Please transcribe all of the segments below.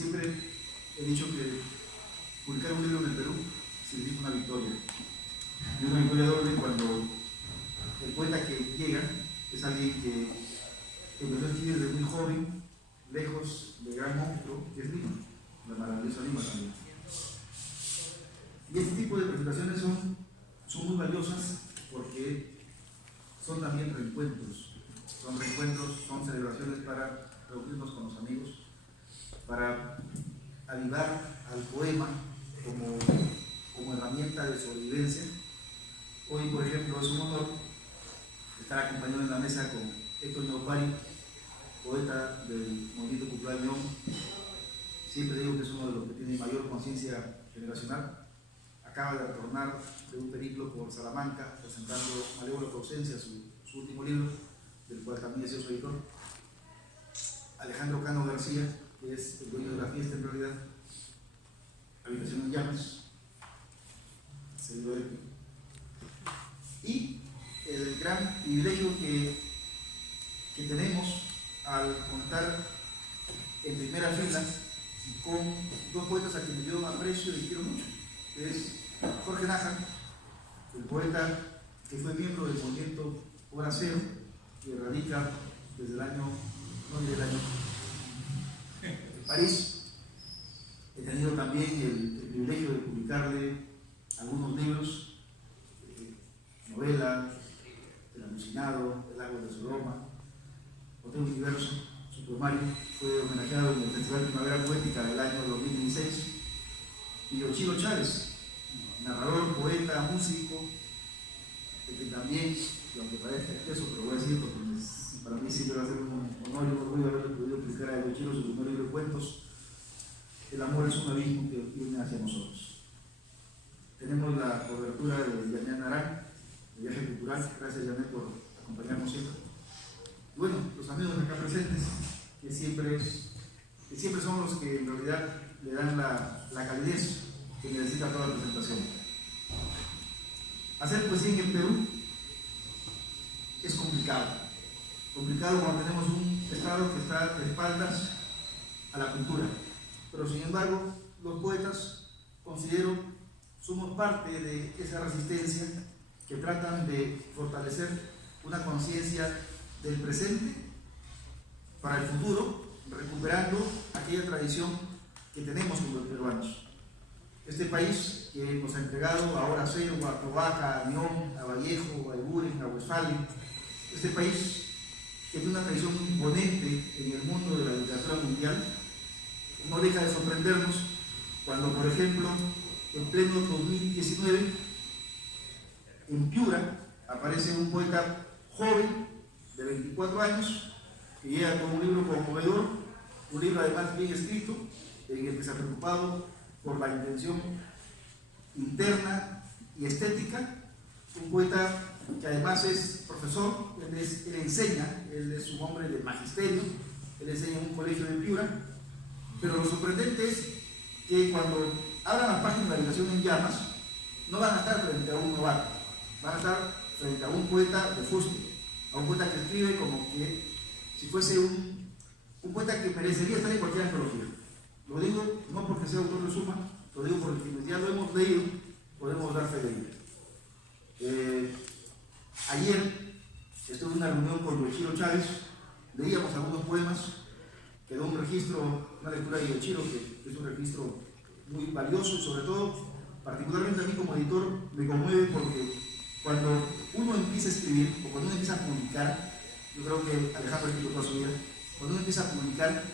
siempre he dicho que publicar un libro en el Perú significa una victoria. Y una victoria doble cuando el poeta que llega es alguien que empezó a escribir desde muy joven, lejos del gran monstruo que es Lima, la maravillosa Lima también. Y este tipo de presentaciones son muy valiosas porque son también reencuentros, son celebraciones para reunirnos con los amigos, para avivar al poema como herramienta de sobrevivencia. Hoy, por ejemplo, es un honor estar acompañado en la mesa con Héctor Ñaupari, poeta del movimiento cultural León. Siempre digo que es uno de los que tiene mayor conciencia generacional. Acaba de retornar de un periplo por Salamanca, presentando Malévola Ausencia, su último libro, del cual también he sido su editor. Alejandro Cano García, que es el dueño de la fiesta en realidad, Habitación en Llamas, seguido de él. Y el gran privilegio que tenemos al contar en primera fila con dos poetas a quienes yo aprecio y quiero mucho, que es Jorge Nájar, el poeta que fue miembro del movimiento Hora Cero, que radica desde el año, en París. He tenido también el privilegio de publicarle algunos libros, novela, El Alucinado, El Agua de Sodoma, Hotel Universo. Su poemario fue homenajeado en el Festival Primavera Poética del año 2016. Y Yoshiro Chávez, narrador, poeta, músico, que también, aunque parezca exceso, pero voy a decir porque para mí siempre va a ser un honor y un orgullo haber podido publicar a Yoshiro su primer libro de cuentos, El amor es un abismo que viene hacia nosotros. Tenemos la cobertura de Janet Narán, de Viaje Cultural. Gracias, Janet, por acompañarnos siempre. Y bueno, los amigos acá presentes, que siempre son los que en realidad le dan la calidez que necesita toda presentación. Hacer poesía en el Perú es complicado cuando tenemos un Estado que está de espaldas a la cultura. Pero sin embargo, los poetas, considero, somos parte de esa resistencia que tratan de fortalecer una conciencia del presente para el futuro, recuperando aquella tradición que tenemos como peruanos. Este país que nos ha entregado a Hora Cero, a Tobaca, a León, a Vallejo, a Iguren, a Westfalia, este país que tiene una tradición imponente en el mundo de la literatura mundial, no deja de sorprendernos cuando, por ejemplo, en pleno 2019, en Piura, aparece un poeta joven de 24 años que llega con un libro conmovedor, un libro además bien escrito, en el que se ha preocupado por la intención interna y estética. Un poeta que además es profesor, él enseña, él es un hombre de magisterio, él enseña en un colegio de Piura. Pero lo sorprendente es que cuando abran las páginas de Habitación en Llamas, no van a estar frente a un novato, van a estar frente a un poeta de fuste, a un poeta que escribe como que si fuese un poeta que merecería estar en cualquier antología. Lo digo no porque sea autor de Suma, lo digo porque quienes ya lo hemos leído podemos dar fe de ello. Ayer estuve en una reunión con Yoshiro Chávez, leíamos algunos poemas, quedó un registro, una lectura de Yoshiro que es un registro muy valioso y sobre todo, particularmente a mí como editor, me conmueve porque cuando uno empieza a escribir o cuando uno empieza a publicar, yo creo que Alejandro ha escrito toda su vida, cuando uno empieza a publicar,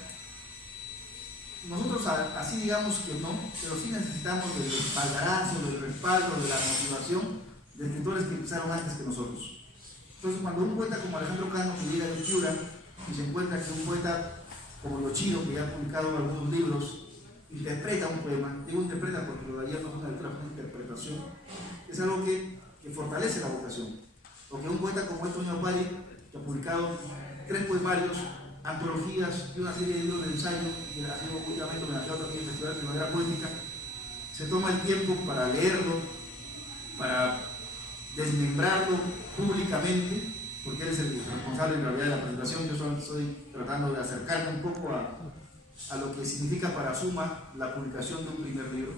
nosotros así digamos que no, pero sí necesitamos del espaldarazo, del respaldo, de la motivación de escritores que empezaron antes que nosotros. Entonces, cuando un poeta como Alejandro Cano que llega de Piura y se encuentra que un poeta como Yoshiro, que ya ha publicado algunos libros, interpreta un poema, digo interpreta porque lo de ayer no es una lectura, es una interpretación, es algo que fortalece la vocación. Porque un poeta como Héctor Ñaupari, que ha publicado 3 poemarios, antologías y una serie de libros de ensayo, que ha sido últimamente homenajeado también en el Festival de Primavera Poética, se toma el tiempo para leerlo, para desmembrarlo públicamente, porque él es el responsable en realidad de la presentación. Yo solo estoy tratando de acercarme un poco a lo que significa para Suma la publicación de un primer libro.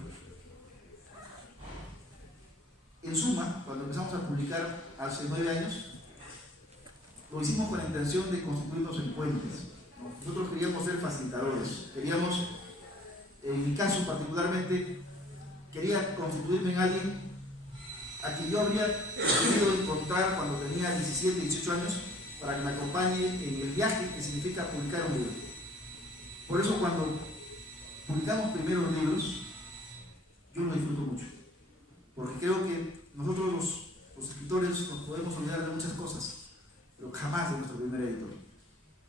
En Suma, cuando empezamos a publicar hace 9 años, lo hicimos con la intención de constituirnos en puentes. Nosotros queríamos ser facilitadores, queríamos, en mi caso particularmente, quería constituirme en alguien a quien yo habría querido encontrar cuando tenía 17, 18 años, para que me acompañe en el viaje que significa publicar un libro. Por eso cuando publicamos primero los libros, yo lo disfruto mucho, porque creo que nosotros los escritores nos podemos olvidar de muchas cosas, pero jamás de nuestro primer editor.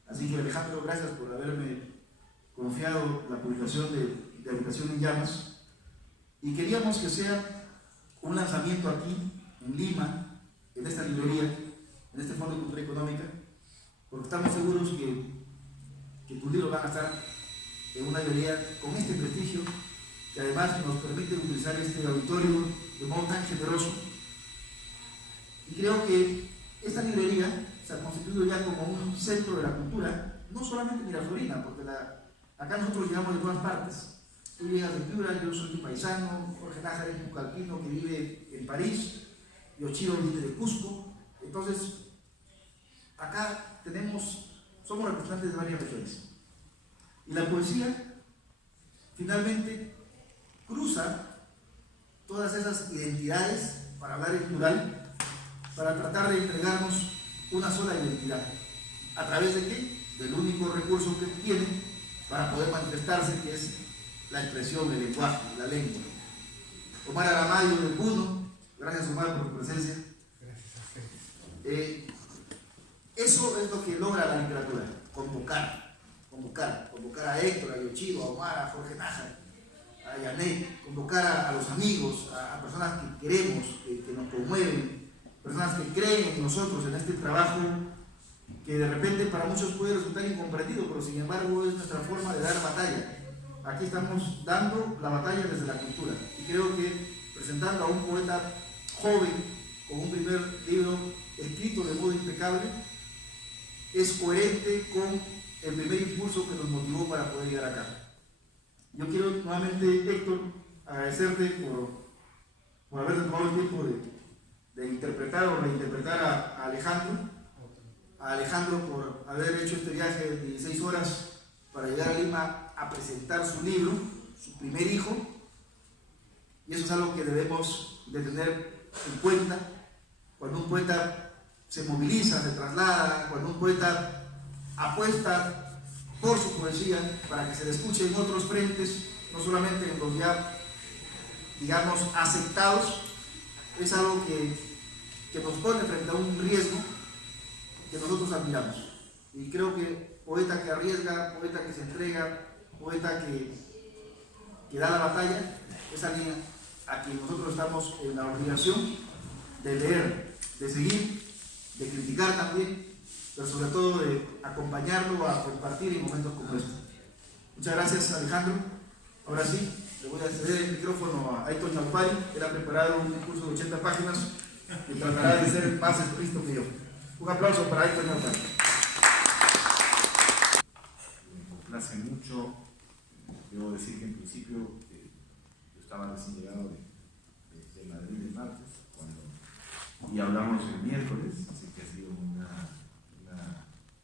Así que Alejandro, gracias por haberme confiado la publicación de Habitación en Llamas, y queríamos que sea un lanzamiento aquí, en Lima, en esta librería, en este Fondo de Cultura Económica, porque estamos seguros que tus libros van a estar en una librería con este prestigio, que además nos permite utilizar este auditorio de modo tan generoso. Y creo que esta librería se ha constituido ya como un centro de la cultura, no solamente miraflorina, porque acá nosotros llegamos de todas partes. Tú llegas de Piura, yo soy tu paisano, Jorge Nájar es un calpino que vive en París, Yoshiro vive de Cusco. Entonces, acá somos representantes de varias regiones. Y la poesía, finalmente, cruza todas esas identidades para hablar en plural, para tratar de entregarnos una sola identidad. ¿A través de qué? Del único recurso que tiene para poder manifestarse, que es la expresión, el lenguaje, la lengua. Omar Aramayo de Puno, gracias Omar por tu presencia. Eso es lo que logra la literatura, convocar a Héctor, a Yoshiro, a Omar, a Jorge Nájar, a Yanet, convocar a los amigos, a personas que queremos, que nos conmueven, personas que creen en nosotros, en este trabajo que de repente para muchos puede resultar incomprendido, pero sin embargo es nuestra forma de dar batalla. Aquí estamos dando la batalla desde la cultura, y creo que presentando a un poeta joven con un primer libro escrito de modo impecable es coherente con el primer impulso que nos motivó para poder llegar acá. Yo quiero nuevamente, Héctor, agradecerte por haber tomado el tiempo de interpretar o reinterpretar a Alejandro por haber hecho este viaje de 16 horas para llegar a Lima a presentar su libro, su primer hijo, y eso es algo que debemos de tener en cuenta cuando un poeta se moviliza, se traslada, cuando un poeta apuesta por su poesía para que se le escuche en otros frentes, no solamente en los ya, digamos, aceptados. Es algo que nos pone frente a un riesgo que nosotros admiramos, y creo que poeta que arriesga, poeta que se entrega, poeta que da la batalla, es alguien a quien nosotros estamos en la obligación de leer, de seguir, de criticar también, pero sobre todo de acompañarlo a compartir en momentos como estos. Muchas gracias, Alejandro. Ahora sí, le voy a ceder el micrófono a Héctor Naupari. Él ha preparado un discurso de 80 páginas y tratará de ser más explícito que yo. Un aplauso para Héctor Naupari. Me complace mucho. Debo decir que en principio yo estaba recién llegado de Madrid el martes, y hablamos el miércoles, así que ha sido una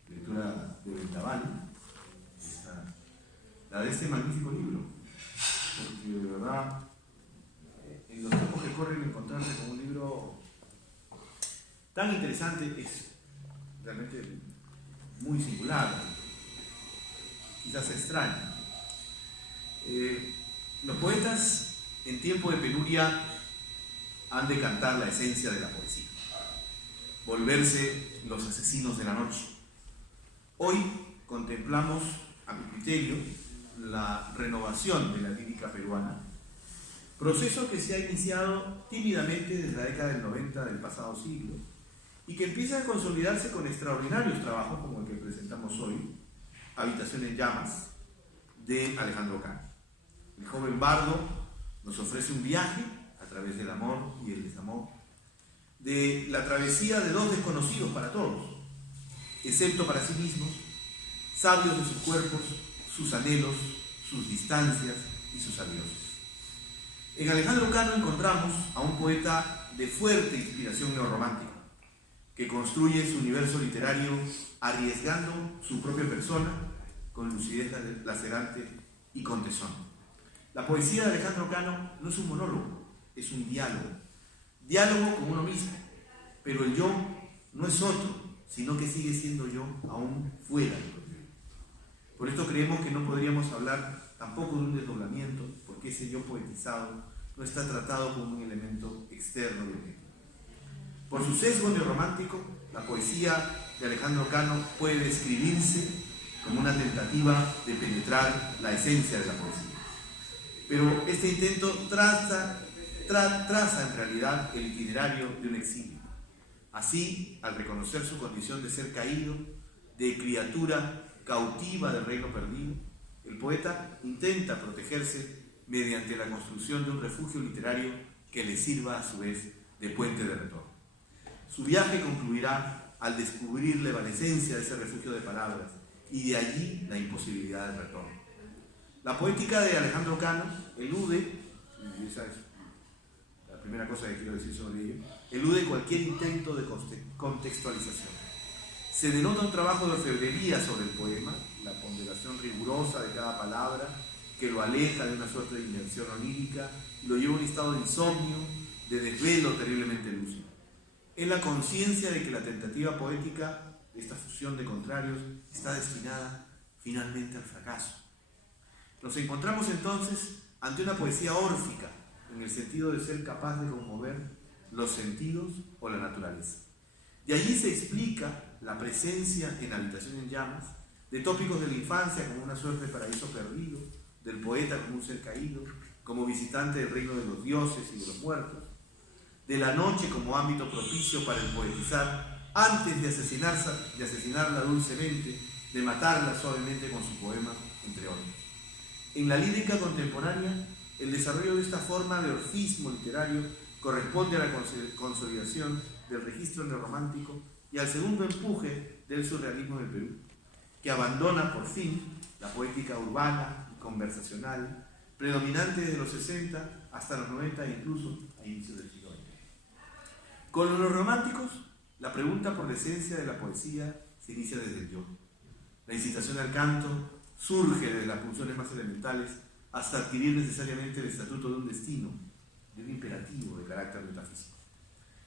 lectura de vendaval, la de este magnífico libro, porque de verdad, en los tiempos que corren, encontrarse con un libro tan interesante es realmente muy singular, quizás extraño. Los poetas en tiempo de penuria han de cantar la esencia de la poesía, volverse los asesinos de la noche. Hoy contemplamos, a mi criterio, la renovación de la lírica peruana, proceso que se ha iniciado tímidamente desde la década del 90 del pasado siglo y que empieza a consolidarse con extraordinarios trabajos como el que presentamos hoy, Habitación en Llamas, de Alejandro Cano. El joven bardo nos ofrece un viaje a través del amor y el desamor, de la travesía de dos desconocidos para todos, excepto para sí mismos, sabios de sus cuerpos, sus anhelos, sus distancias y sus adioses. En Alejandro Cano encontramos a un poeta de fuerte inspiración neorromántica, que construye su universo literario arriesgando su propia persona con lucidez lacerante y con tesón. La poesía de Alejandro Cano no es un monólogo, es un diálogo. Diálogo con uno mismo, pero el yo no es otro, sino que sigue siendo yo aún fuera del propio yo. Por esto creemos que no podríamos hablar tampoco de un desdoblamiento, porque ese yo poetizado no está tratado como un elemento externo del mismo. Por su sesgo neorromántico, la poesía de Alejandro Cano puede describirse como una tentativa de penetrar la esencia de la poesía. Pero este intento traza en realidad el itinerario de un exilio. Así, al reconocer su condición de ser caído, de criatura cautiva del reino perdido, el poeta intenta protegerse mediante la construcción de un refugio literario que le sirva a su vez de puente de retorno. Su viaje concluirá al descubrir la evanescencia de ese refugio de palabras y de allí la imposibilidad del retorno. La poética de Alejandro Cano elude, y esa es la primera cosa que quiero decir sobre ello, elude cualquier intento de contextualización. Se denota un trabajo de orfebrería sobre el poema, la ponderación rigurosa de cada palabra, que lo aleja de una suerte de inmersión onírica y lo lleva a un estado de insomnio, de desvelo terriblemente lúcido. Es la conciencia de que la tentativa poética, esta fusión de contrarios, está destinada finalmente al fracaso. Nos encontramos entonces ante una poesía órfica, en el sentido de ser capaz de conmover los sentidos o la naturaleza. De allí se explica la presencia en Habitación en Llamas de tópicos de la infancia como una suerte de paraíso perdido, del poeta como un ser caído, como visitante del reino de los dioses y de los muertos, de la noche como ámbito propicio para el poetizar antes de asesinarla dulcemente, de matarla suavemente con su poema, entre otros. En la lírica contemporánea, el desarrollo de esta forma de orfismo literario corresponde a la consolidación del registro neorromántico y al segundo empuje del surrealismo del Perú, que abandona por fin la poética urbana y conversacional, predominante desde los 60 hasta los 90 e incluso a inicios del siglo XX. Con los románticos, la pregunta por la esencia de la poesía se inicia desde el yo. La incitación al canto surge desde las pulsiones más elementales hasta adquirir necesariamente el estatuto de un destino, de un imperativo de carácter metafísico.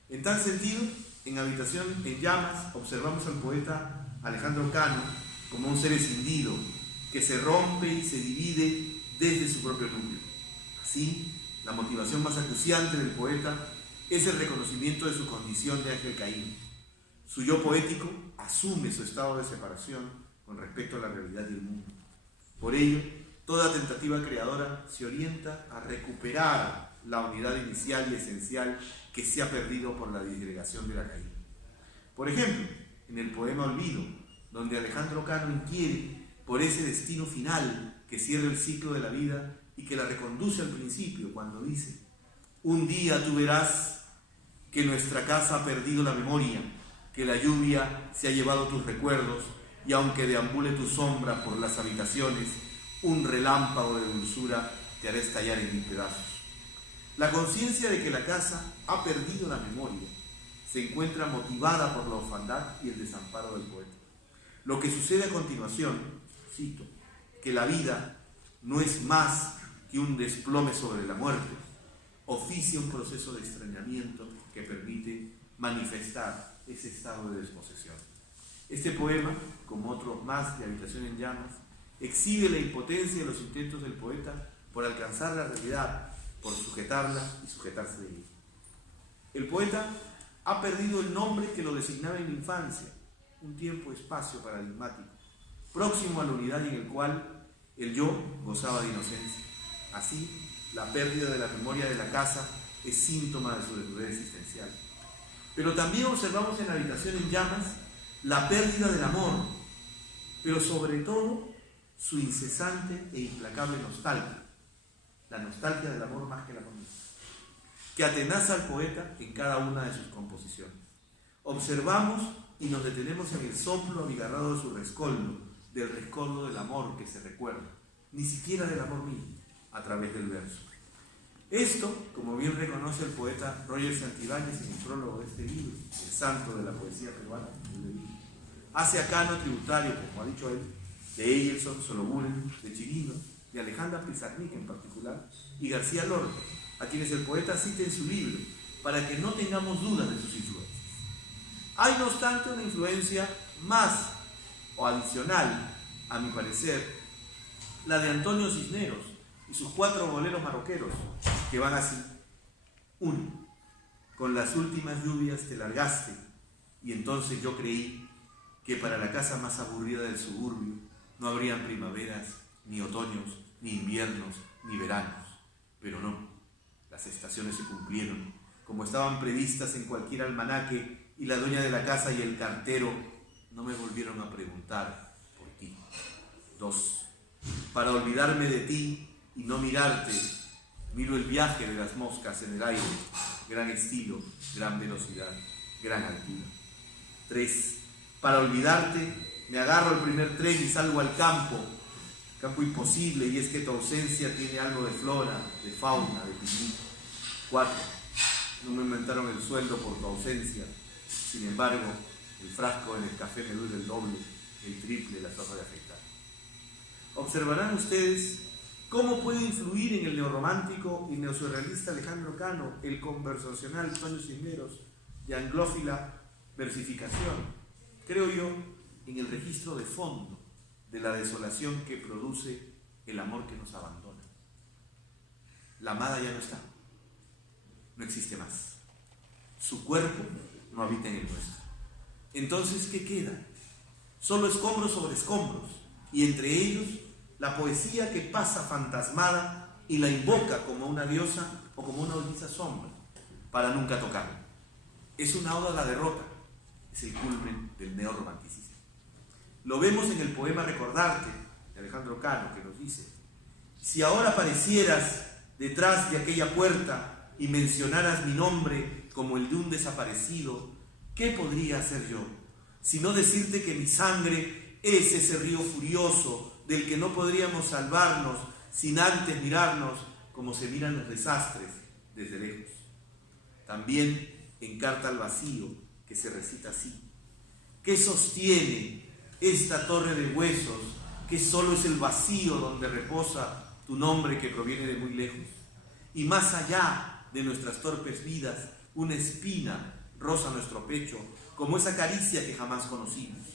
En tal sentido, en Habitación en Llamas observamos al poeta Alejandro Cano como un ser escindido que se rompe y se divide desde su propio núcleo. Así, la motivación más acuciante del poeta es el reconocimiento de su condición de ángel caído. Su yo poético asume su estado de separación con respecto a la realidad del mundo. Por ello, toda tentativa creadora se orienta a recuperar la unidad inicial y esencial que se ha perdido por la disgregación de la caída. Por ejemplo, en el poema Olvido, donde Alejandro Cano inquiere por ese destino final que cierra el ciclo de la vida y que la reconduce al principio cuando dice: un día tú verás que nuestra casa ha perdido la memoria, que la lluvia se ha llevado tus recuerdos y aunque deambule tu sombra por las habitaciones, un relámpago de dulzura te hará estallar en mil pedazos. La conciencia de que la casa ha perdido la memoria se encuentra motivada por la orfandad y el desamparo del poeta. Lo que sucede a continuación, cito, que la vida no es más que un desplome sobre la muerte, oficia un proceso de extrañamiento que permite manifestar ese estado de desposesión. Este poema, como otros más de Habitación en Llamas, exhibe la impotencia de los intentos del poeta por alcanzar la realidad, por sujetarla y sujetarse de ella. El poeta ha perdido el nombre que lo designaba en la infancia, un tiempo-espacio paradigmático, próximo a la unidad y en el cual el yo gozaba de inocencia. Así, la pérdida de la memoria de la casa es síntoma de su desnudez existencial. Pero también observamos en Habitación en Llamas la pérdida del amor, pero sobre todo su incesante e implacable nostalgia, la nostalgia del amor más que la comida, que atenaza al poeta en cada una de sus composiciones. Observamos y nos detenemos en el soplo abigarrado de su rescoldo, del rescoldo del amor que se recuerda, ni siquiera del amor mismo, a través del verso. Esto, como bien reconoce el poeta Roger Santibáñez en el prólogo de este libro, el santo de la poesía peruana, hace a Cano tributario, como ha dicho él, de Eyerson, Sologuren, de Chirino, de Alejandra Pizarnik en particular, y García Lorca, a quienes el poeta cita en su libro, para que no tengamos dudas de sus influencias. Hay, no obstante, una influencia más o adicional, a mi parecer, la de Antonio Cisneros y sus 4 boleros marroqueros, que van así. 1. Con las últimas lluvias te largaste, y entonces yo creí que para la casa más aburrida del suburbio no habrían primaveras, ni otoños, ni inviernos, ni veranos. Pero no, las estaciones se cumplieron, como estaban previstas en cualquier almanaque, y la dueña de la casa y el cartero no me volvieron a preguntar por ti. 2. Para olvidarme de ti y no mirarte, miro el viaje de las moscas en el aire, gran estilo, gran velocidad, gran altura. 3. Para olvidarte, me agarro el primer tren y salgo al campo imposible, y es que tu ausencia tiene algo de flora, de fauna, de picnic. 4. No me inventaron el sueldo por tu ausencia, sin embargo, el frasco en el café me duele el doble, el triple la sopa de afectar. Observarán ustedes cómo puede influir en el neorromántico y neosurrealista Alejandro Cano el conversacional Antonio Cisneros de anglófila versificación, creo yo, en el registro de fondo de la desolación que produce el amor que nos abandona. La amada ya no está, no existe más. Su cuerpo no habita en el nuestro. Entonces, ¿qué queda? Solo escombros sobre escombros, y entre ellos la poesía que pasa fantasmada y la invoca como una diosa o como una olviza sombra, para nunca tocarla. Es una oda a la derrota, es el culmen del neorromanticismo. Lo vemos en el poema Recordarte, de Alejandro Cano, que nos dice: si ahora aparecieras detrás de aquella puerta y mencionaras mi nombre como el de un desaparecido, ¿qué podría hacer yo? Sino decirte que mi sangre es ese río furioso del que no podríamos salvarnos sin antes mirarnos como se miran los desastres desde lejos. También en Carta al Vacío, que se recita así: ¿qué sostiene esta torre de huesos que solo es el vacío donde reposa tu nombre que proviene de muy lejos? Y más allá de nuestras torpes vidas, una espina roza nuestro pecho, como esa caricia que jamás conocimos.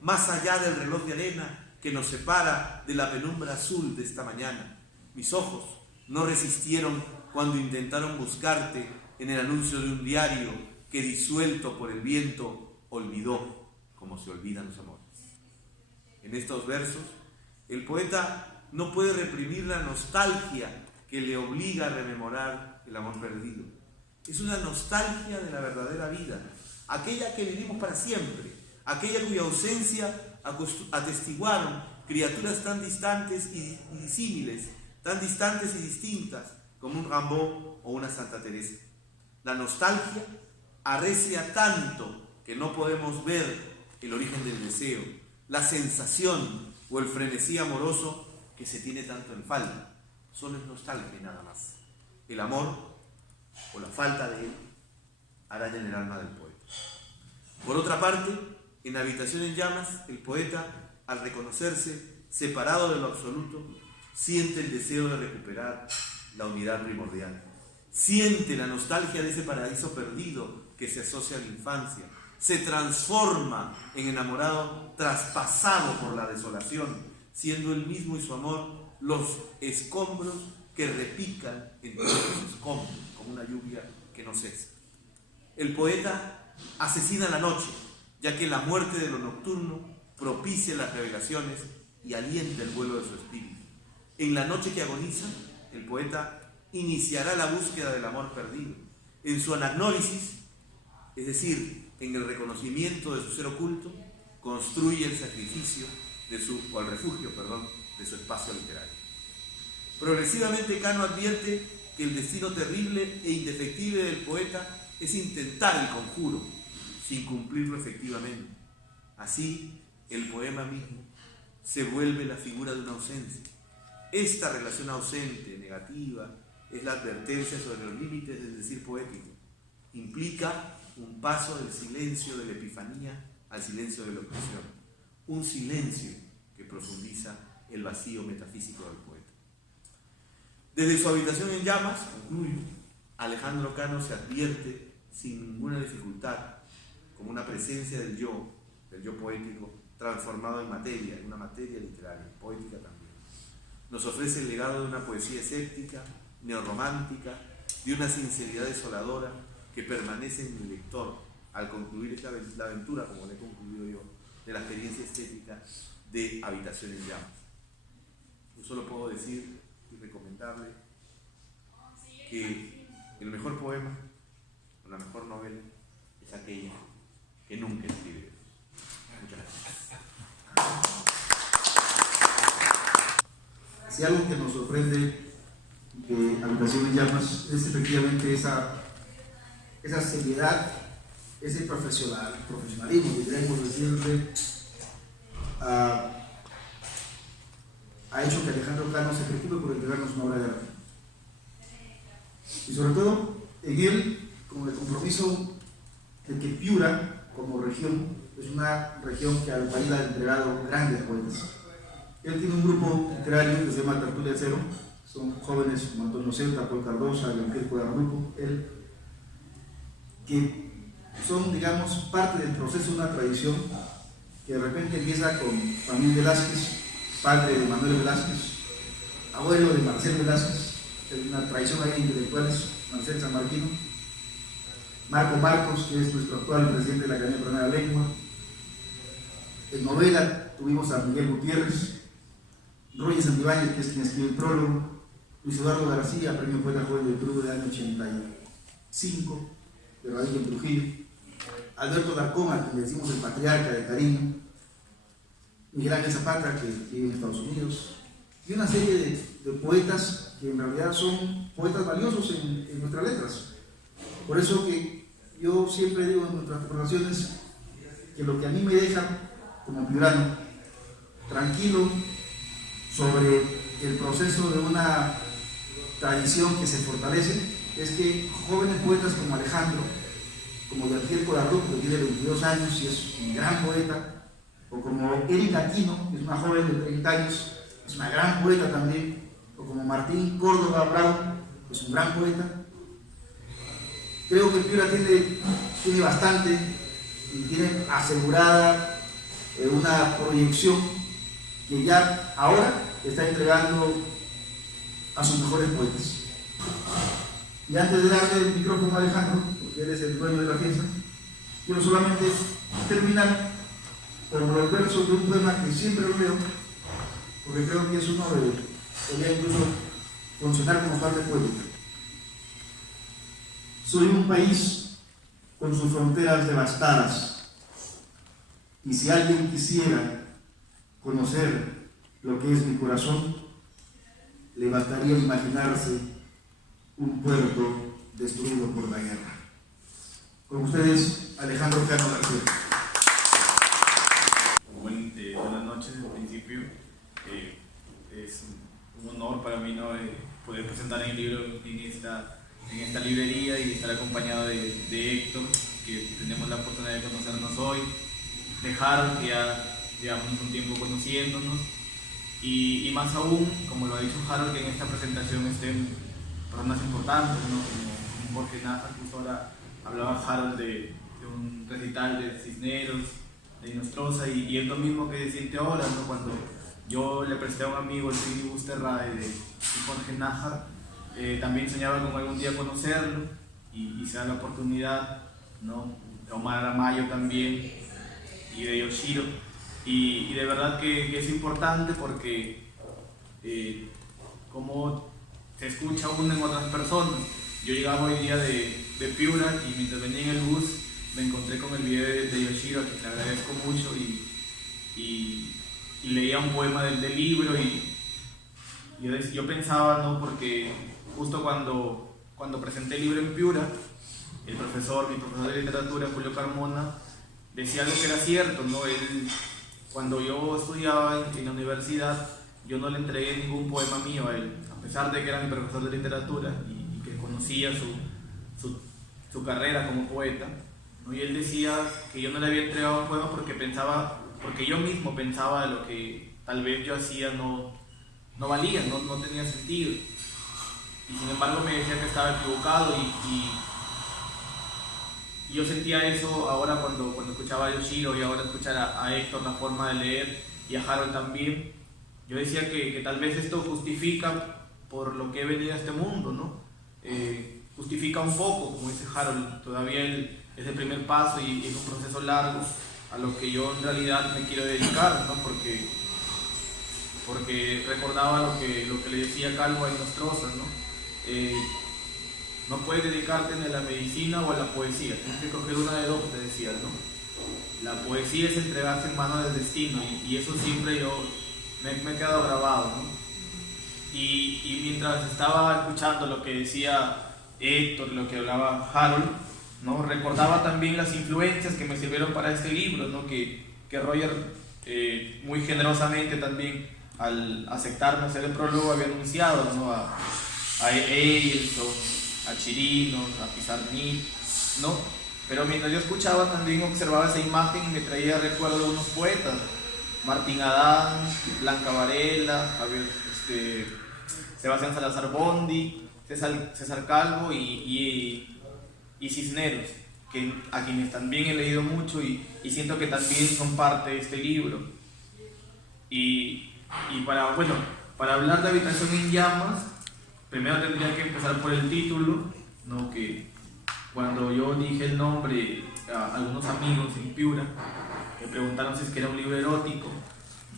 Más allá del reloj de arena que nos separa de la penumbra azul de esta mañana, mis ojos no resistieron cuando intentaron buscarte en el anuncio de un diario que, disuelto por el viento, olvidó como se olvidan los amores. En estos versos, el poeta no puede reprimir la nostalgia que le obliga a rememorar el amor perdido. Es una nostalgia de la verdadera vida, aquella que vivimos para siempre, aquella cuya ausencia atestiguaron criaturas tan distantes y disímiles, tan distantes y distintas como un Rimbaud o una Santa Teresa. La nostalgia arrecia tanto que no podemos ver el origen del deseo, la sensación o el frenesí amoroso que se tiene tanto en falta. Solo es nostalgia y nada más. El amor, o la falta de él, araña en el alma del poeta. Por otra parte, en Habitación en Llamas, el poeta, al reconocerse separado de lo absoluto, siente el deseo de recuperar la unidad primordial. Siente la nostalgia de ese paraíso perdido que se asocia a la infancia. Se transforma en enamorado traspasado por la desolación, siendo él mismo y su amor los escombros que repican entre los escombros, como una lluvia que no cesa. El poeta asesina la noche, ya que la muerte de lo nocturno propicia las revelaciones y alienta el vuelo de su espíritu. En la noche que agoniza, el poeta iniciará la búsqueda del amor perdido. En su anagnórisis, es decir, en el reconocimiento de su ser oculto, construye el sacrificio el refugio de su espacio literario. Progresivamente Cano advierte que el destino terrible e indefectible del poeta es intentar el conjuro sin cumplirlo efectivamente. Así, el poema mismo se vuelve la figura de una ausencia. Esta relación ausente, negativa, es la advertencia sobre los límites del decir poético. Implica un paso del silencio de la epifanía al silencio de la opresión. Un silencio que profundiza el vacío metafísico del poeta. Desde su habitación en llamas, concluyo, Alejandro Cano se advierte sin ninguna dificultad como una presencia del yo poético, transformado en materia, en una materia literaria, poética también. Nos ofrece el legado de una poesía escéptica, neorromántica, de una sinceridad desoladora que permanece en el lector al concluir la aventura, como le he concluido yo, de la experiencia estética de Habitación en llamas. Yo solo puedo decir y recomendarle que el mejor poema o la mejor novela es aquella que nunca escribe. Muchas gracias. Si algo que nos sorprende de Habitación en llamas es efectivamente esa seriedad, ese profesionalismo que queremos decirle, ha hecho que Alejandro Cano se preocupe por entregarnos una obra de arte. Y sobre todo, en él, con el compromiso de que Piura, como región, es una región que al país le ha entregado grandes poetas. Él tiene un grupo literario que se llama Tertulia Cero, son jóvenes como Antonio Celta, Paul Cardosa, Leonel Cuadarruco, él, que son, digamos, parte del proceso de una tradición que de repente empieza con Famín Velázquez, padre de Manuel Velázquez, abuelo de Marcel Velázquez, una tradición ahí de intelectuales, Marcel San Martino, Marco Marcos, que es nuestro actual presidente de la Academia Peruana de la Lengua. En novela tuvimos a Miguel Gutiérrez, Roger Santibáñez, que es quien escribe el prólogo, Luis Eduardo García, premio Poeta Joven del Perú del año 85, de radica en Trujillo, Alberto Darcón, al que le decimos el patriarca de cariño, Miguel Ángel Zapata, que vive en Estados Unidos, y una serie de poetas que en realidad son poetas valiosos en nuestras letras. Por eso que yo siempre digo en nuestras conversaciones que lo que a mí me deja como piurano tranquilo sobre el proceso de una tradición que se fortalece es que jóvenes poetas como Alejandro, como Jean-Pierre Codarruco, que tiene 22 años y es un gran poeta, o como Erika Aquino, que es una joven de 30 años, es una gran poeta también, o como Martín Córdoba Bravo, que es un gran poeta. Creo que Piura tiene bastante y tiene asegurada una proyección que ya ahora está entregando a sus mejores poetas. Y antes de darle el micrófono a Alejandro, porque él es el dueño de la fiesta, quiero solamente terminar con los versos de un poema que siempre lo leo, porque creo que es uno de, podría incluso funcionar como parte poética. Soy un país con sus fronteras devastadas, y si alguien quisiera conocer lo que es mi corazón, le bastaría imaginarse un puerto destruido por la guerra. Con ustedes, Alejandro Cano García. Buenas noches. En principio, es un honor para mí, ¿no?, poder presentar el libro en esta librería y estar acompañado de Héctor, que tenemos la oportunidad de conocernos hoy, de Harold, que ya llevamos un tiempo conociéndonos, y más aún, como lo ha dicho Harold, que en esta presentación estén personas importantes, ¿no?, como Jorge Nájar. Justo ahora hablaba Harold de un recital de Cisneros, de Inostroza, y es lo mismo que decirte ahora, ¿no?, cuando yo le presté a un amigo el Tribus Terrae de Jorge Nájar, también soñaba con algún día conocerlo, y se da la oportunidad, ¿no?, de Omar Aramayo también, y de Yoshiro, y de verdad que es importante porque como se escucha uno en otras personas. Yo llegaba hoy día de Piura y mientras venía en el bus me encontré con el video de Yoshiro, a quien le agradezco mucho, y leía un poema del libro, y yo pensaba, ¿no?, porque justo cuando presenté el libro en Piura, mi profesor de literatura, Julio Carmona, decía algo que era cierto, ¿no? Él cuando yo estudiaba en la universidad, yo no le entregué ningún poema mío a él, a pesar de que era mi profesor de literatura y que conocía su carrera como poeta, ¿no? Y él decía que yo no le había entregado un poema porque yo mismo pensaba de lo que tal vez yo hacía no valía, no tenía sentido. Y sin embargo me decía que estaba equivocado y yo sentía eso ahora cuando escuchaba a Yoshiro y ahora escuchar a Héctor la forma de leer y a Harold también. Yo decía que tal vez esto justifica por lo que he venido a este mundo, ¿no? Justifica un poco, como dice Harold, todavía es el primer paso y es un proceso largo a lo que yo en realidad me quiero dedicar, ¿no? Porque recordaba lo que le decía Calvo a Nostroza, ¿no? No puedes dedicarte ni a la medicina o a la poesía, tienes que coger una de dos, te decía, ¿no? La poesía es entregarse en manos del destino y eso siempre yo me he quedado grabado, ¿no? Y mientras estaba escuchando lo que decía Héctor, lo que hablaba Harold, ¿no? Recordaba también las influencias que me sirvieron para este libro, ¿no? Que Roger muy generosamente también al aceptarme hacer el prólogo había anunciado, ¿no? A Eilson, a Chirinos, a Pizarnik, ¿no? Pero mientras yo escuchaba también observaba esa imagen y me traía recuerdos de unos poetas, Martín Adán, Blanca Varela, Sebastián Salazar Bondi, César Calvo y Cisneros, a quienes también he leído mucho y siento que también son parte de este libro. Y para hablar de Habitación en Llamas, primero tendría que empezar por el título, ¿no? Que cuando yo dije el nombre a algunos amigos en Piura, me preguntaron si es que era un libro erótico,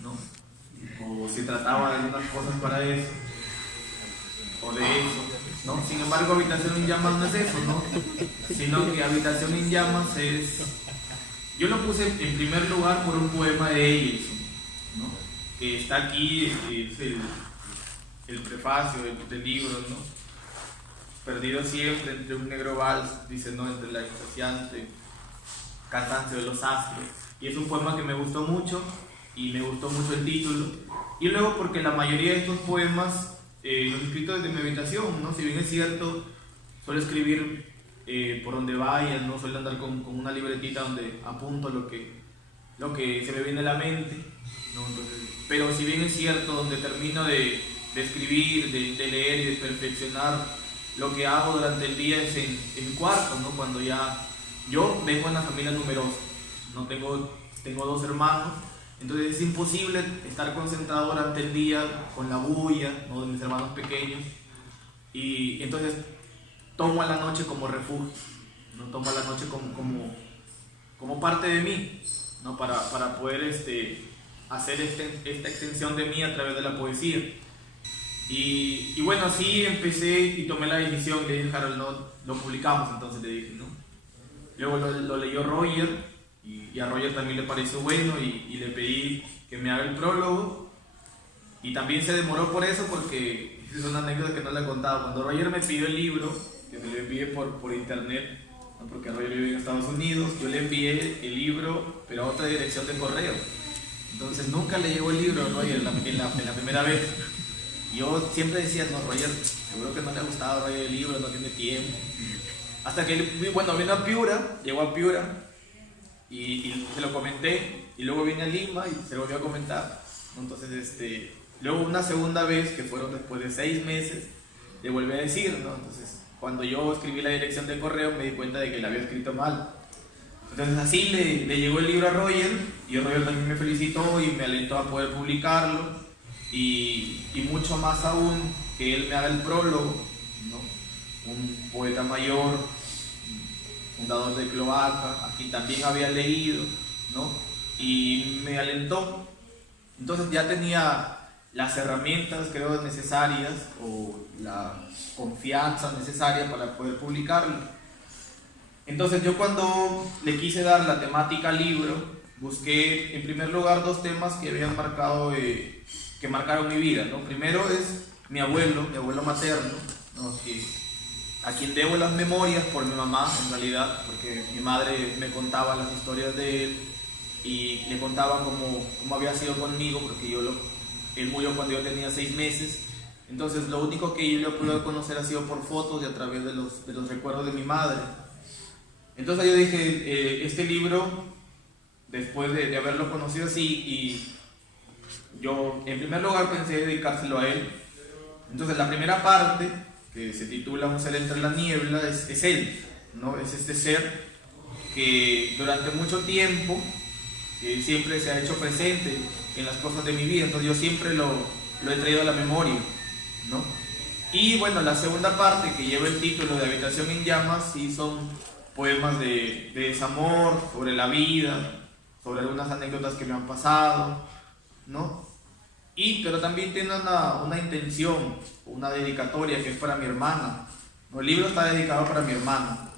¿no? O si trataba de algunas cosas para eso, o de eso, ¿no? Sin embargo, Habitación en Llamas no es eso, ¿no? Sino que Habitación en Llamas es... Yo lo puse en primer lugar por un poema de Eilson, ¿no? Que está aquí, es el prefacio del libro, ¿no? Perdido siempre entre un negro vals, dice, ¿no? Entre la extasiante cansancio de los astros. Y es un poema que me gustó mucho y me gustó mucho el título. Y luego porque la mayoría de estos poemas los he escrito desde mi habitación, ¿no? Si bien es cierto, suelo escribir por donde vaya, ¿no? Suelo andar con una libretita donde apunto lo que se me viene a la mente, ¿no? Entonces, pero si bien es cierto, donde termino de escribir, de leer y de perfeccionar, lo que hago durante el día es en mi cuarto, ¿no? Cuando ya yo vengo de una familia numerosa, ¿no? Tengo 2 hermanos, entonces es imposible estar concentrado durante el día con la bulla, ¿no? De mis hermanos pequeños, y entonces tomo a la noche como refugio, ¿no? Tomo a la noche como parte de mí, ¿no? Para poder hacer esta extensión de mí a través de la poesía. Y bueno, así empecé y tomé la decisión, le dije a Harold, no, lo publicamos, entonces le dije, ¿no? Luego lo leyó Roger y a Roger también le pareció bueno y le pedí que me haga el prólogo y también se demoró por eso porque es una anécdota que no le he contado. Cuando Roger me pidió el libro, que se lo envié por internet, ¿no? Porque Roger vive en Estados Unidos, yo le envié el libro pero a otra dirección de correo, entonces nunca le llegó el libro a Roger en la primera vez. Yo siempre decía, no, Roger, seguro que no le ha gustado Roger el libro, no tiene tiempo. Hasta que, bueno, vino a Piura, llegó a Piura y se lo comenté. Y luego vine a Lima y se lo volvió a comentar. Entonces, luego una segunda vez, que fueron después de 6 meses, le volví a decir, ¿no? Entonces, cuando yo escribí la dirección de correo, me di cuenta de que la había escrito mal. Entonces, así le llegó el libro a Roger y Roger también me felicitó y me alentó a poder publicarlo. Y mucho más aún que él me haga el prólogo, ¿no? Un poeta mayor, fundador de Cloaca, a quien también había leído, ¿no? Y me alentó. Entonces ya tenía las herramientas, creo, necesarias o la confianza necesaria para poder publicarlo. Entonces yo cuando le quise dar la temática al libro, busqué en primer lugar 2 temas que habían que marcaron mi vida, ¿no? Primero es mi abuelo materno, ¿no? A quien debo las memorias por mi mamá, en realidad, porque mi madre me contaba las historias de él, y le contaba cómo había sido conmigo, porque él murió cuando yo tenía 6 meses. Entonces lo único que yo lo pude conocer ha sido por fotos y a través de los recuerdos de mi madre. Entonces yo dije, este libro, después de haberlo conocido así, y yo en primer lugar pensé dedicárselo a él. Entonces la primera parte, que se titula Un ser entre la niebla, es él, ¿no? Es este ser que durante mucho tiempo siempre se ha hecho presente en las cosas de mi vida, entonces yo siempre lo he traído a la memoria, ¿no? Y bueno, la segunda parte, que lleva el título de Habitación en Llamas, sí son poemas de desamor, sobre la vida, sobre algunas anécdotas que me han pasado, ¿no? Pero también tiene una intención, una dedicatoria que es para mi hermana, ¿no? El libro está dedicado para mi hermana.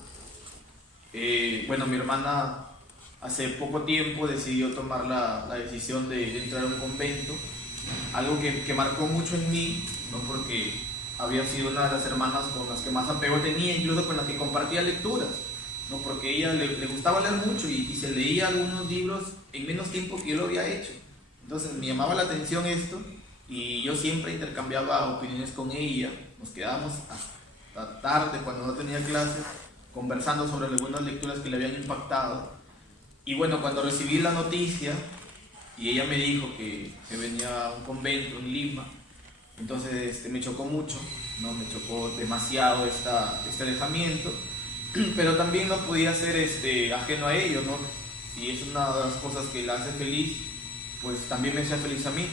Bueno, mi hermana hace poco tiempo decidió tomar la decisión de entrar a un convento, algo que marcó mucho en mí, ¿no? Porque había sido una de las hermanas con las que más apego tenía, incluso con las que compartía lecturas, ¿no? Porque a ella le gustaba leer mucho y se leía algunos libros en menos tiempo que yo lo había hecho. Entonces me llamaba la atención esto y yo siempre intercambiaba opiniones con ella, nos quedábamos hasta tarde cuando no tenía clases conversando sobre algunas lecturas que le habían impactado. Y bueno, cuando recibí la noticia y ella me dijo que venía a un convento en Lima, entonces me chocó mucho, ¿no? Me chocó demasiado este alejamiento, pero también no podía ser ajeno a ello, ¿no? Si es una de las cosas que la hace feliz, pues también me hacía feliz a mí.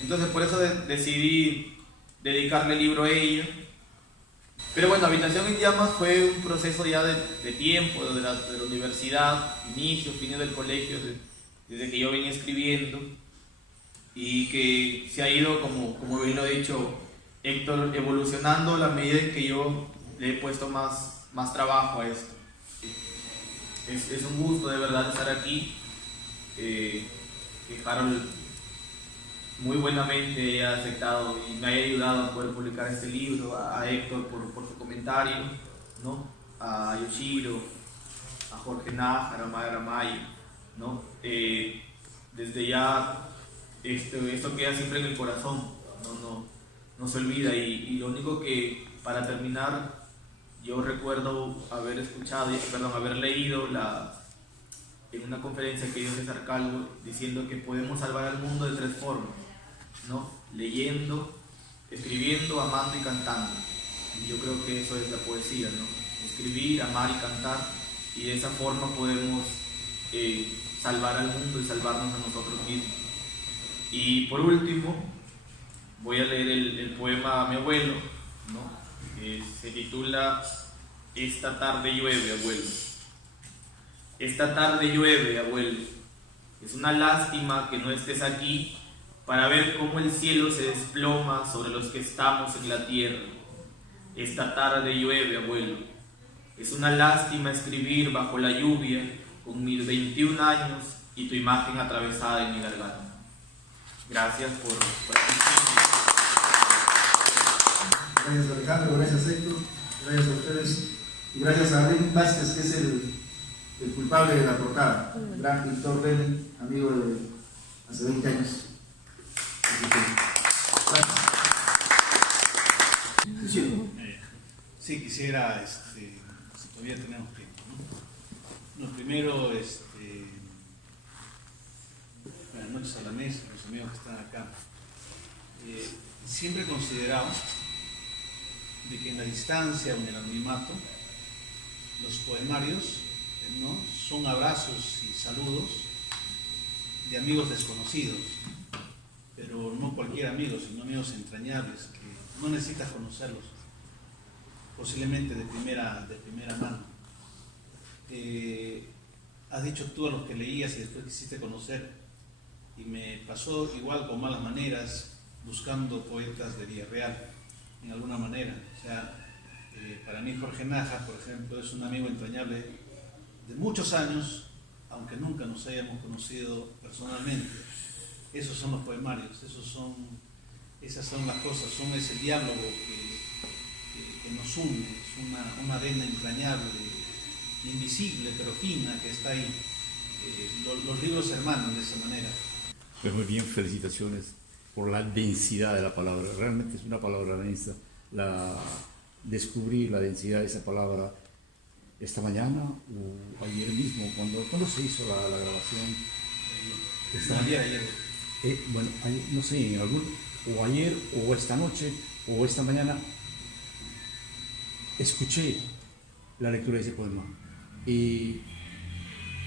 Entonces por eso decidí dedicarle el libro a ella. Pero bueno, Habitación en Llamas fue un proceso ya de tiempo, de la universidad, fines del colegio, desde que yo venía escribiendo, y que se ha ido, como bien lo ha dicho Héctor, evolucionando a la medida en que yo le he puesto más trabajo a esto. Es un gusto de verdad estar aquí, que Harold muy buenamente haya aceptado y me haya ayudado a poder publicar este libro, a Héctor por su comentario, ¿no? A Yoshiro, a Jorge Nájera, a Mayra Mayo, ¿no? Desde ya esto queda siempre en el corazón, no se olvida, y lo único que, para terminar, yo recuerdo haber leído en una conferencia que dio César Calvo, diciendo que podemos salvar al mundo de 3 formas, ¿no? Leyendo, escribiendo, amando y cantando. Y yo creo que eso es la poesía, ¿no? Escribir, amar y cantar, y de esa forma podemos salvar al mundo y salvarnos a nosotros mismos. Y por último, voy a leer el poema a mi abuelo, ¿no? Que se titula Esta tarde llueve, abuelo. Esta tarde llueve, abuelo. Es una lástima que no estés aquí para ver cómo el cielo se desploma sobre los que estamos en la tierra. Esta tarde llueve, abuelo. Es una lástima escribir bajo la lluvia con mis 21 años y tu imagen atravesada en mi garganta. Gracias por Gracias Alejandro, gracias Héctor, gracias a ustedes y gracias a Ren Vázquez, que es el culpable de la portada, el gran pintor Ren, amigo de hace 20 años. Gracias. Sí, quisiera, si todavía tenemos tiempo, ¿no? Primero, buenas noches a la mesa, los amigos que están acá. Siempre he considerado de que en la distancia o en el anonimato, los poemarios, ¿no?, son abrazos y saludos de amigos desconocidos, pero no cualquier amigo, sino amigos entrañables que no necesitas conocerlos, posiblemente de primera mano. Has dicho tú a los que leías y después quisiste conocer, y me pasó igual con Malas Maneras, buscando poetas de Villarreal, en alguna manera. O sea, para mí Jorge Nájera, por ejemplo, es un amigo entrañable de muchos años, aunque nunca nos hayamos conocido personalmente. Esos son los poemarios, esas son las cosas, son ese diálogo que nos une, es una vena entrañable, invisible pero fina, que está ahí. los libros se hermanan de esa manera. Pues muy bien, felicitaciones por la densidad de la palabra. Realmente es una palabra densa. Descubrí la densidad de esa palabra esta mañana o ayer mismo, cuando se hizo la grabación. Ayer. Bueno, no sé, o ayer o esta noche o esta mañana escuché la lectura de ese poema. Y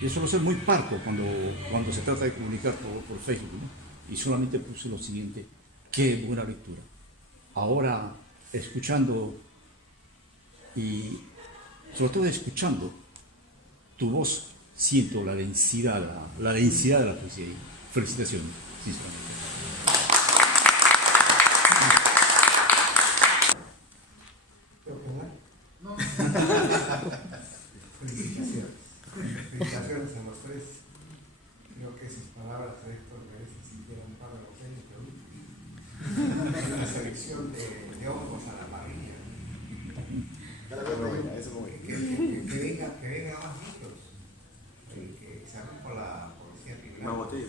yo suelo ser muy parco cuando se trata de comunicar por Facebook, ¿no? Y solamente puse lo siguiente: qué buena lectura. Ahora, escuchando y sobre todo escuchando tu voz, siento la densidad de la poesía. Felicitaciones, sinceramente. No. Felicitaciones. Felicitaciones a los tres. Creo que sus palabras de Héctor merecen siquiera un par de botellas de una selección de hongos a la parrilla. Que venga más libros. Que se rompa la poesía Una criminal. botella.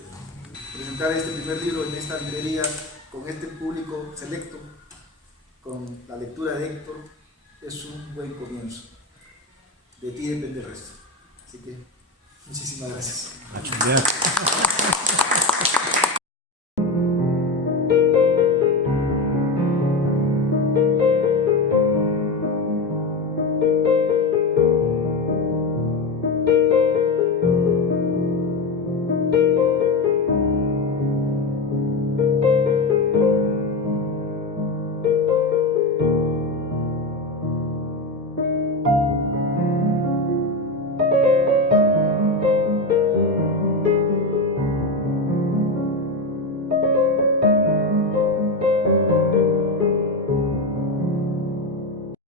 Presentar este primer libro en esta librería con este público selecto, con la lectura de Héctor, es un buen comienzo. De ti depende el resto. Así que muchísimas gracias. Muchas gracias.